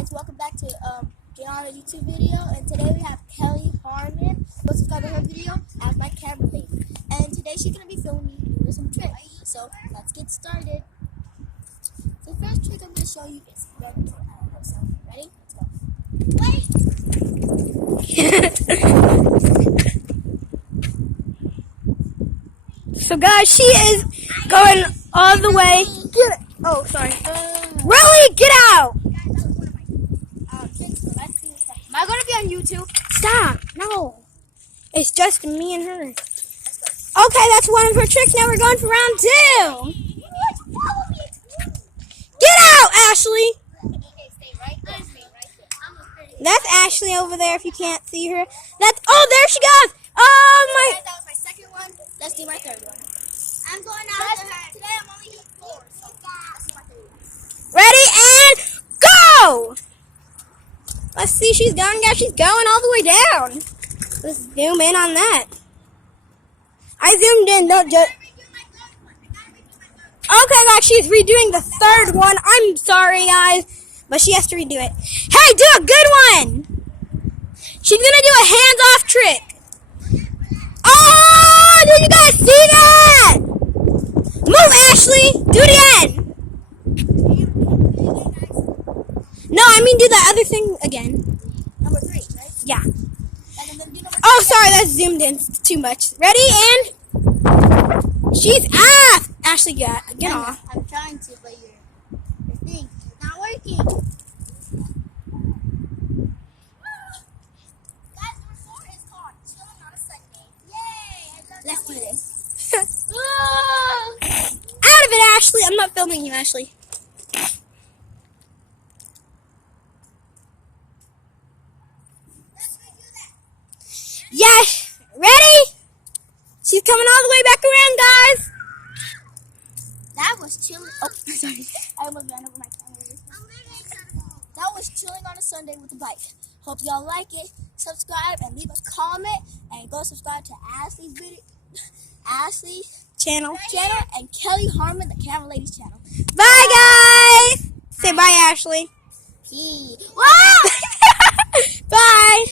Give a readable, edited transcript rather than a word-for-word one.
guys, welcome back to JAEONA YouTube video, and today we have Kelly Harmon. Go subscribe to her video as my camera lady. And today she's going to be filming me doing some tricks. So let's get started. The first trick I'm going to show you is red door. So ready? Let's go. So guys, she is going all the way. Get it. Oh, sorry. Really? Get out! Am I going to be on YouTube? Stop. No. It's just me and her. Okay, that's one of her tricks. Now we're going for round 2. Get out, Ashley. That's Ashley over there if you can't see her. Oh, there she goes. Oh, my. That was my second one. Let's do my third one. I'm going out. Today I'm only eating 4. So let's do my third one. Ready and go! Let's see, she's going. Yeah, she's going all the way down. Let's zoom in on that. I zoomed in. Don't just. Okay, guys, she's redoing the third one. I'm sorry, guys, but she has to redo it. Hey, do a good one. She's gonna do a hands-off trick. Oh, did you guys see that? Move, Ashley. Do it again. No, I mean do the other thing again. Number 3, right? Yeah. And then do number Oh, sorry, that's zoomed in too much. Ready, and she's Ashley, get off. I'm trying to, but your thing is not working. Guys, number 4 is called Chilling on a Sunday. Yay! Let's do this. Out of it, Ashley. I'm not filming you, Ashley. Yes. Ready? She's coming all the way back around, guys. That was chilling. Oh, sorry. I almost ran over my camera. That was chilling on a Sunday with a bike. Hope y'all like it. Subscribe and leave a comment. And go subscribe to Ashley's video. Ashley's Channel. And Kelly Harmon, the camera lady's channel. Bye, guys. Say bye, Ashley. Peace. Bye.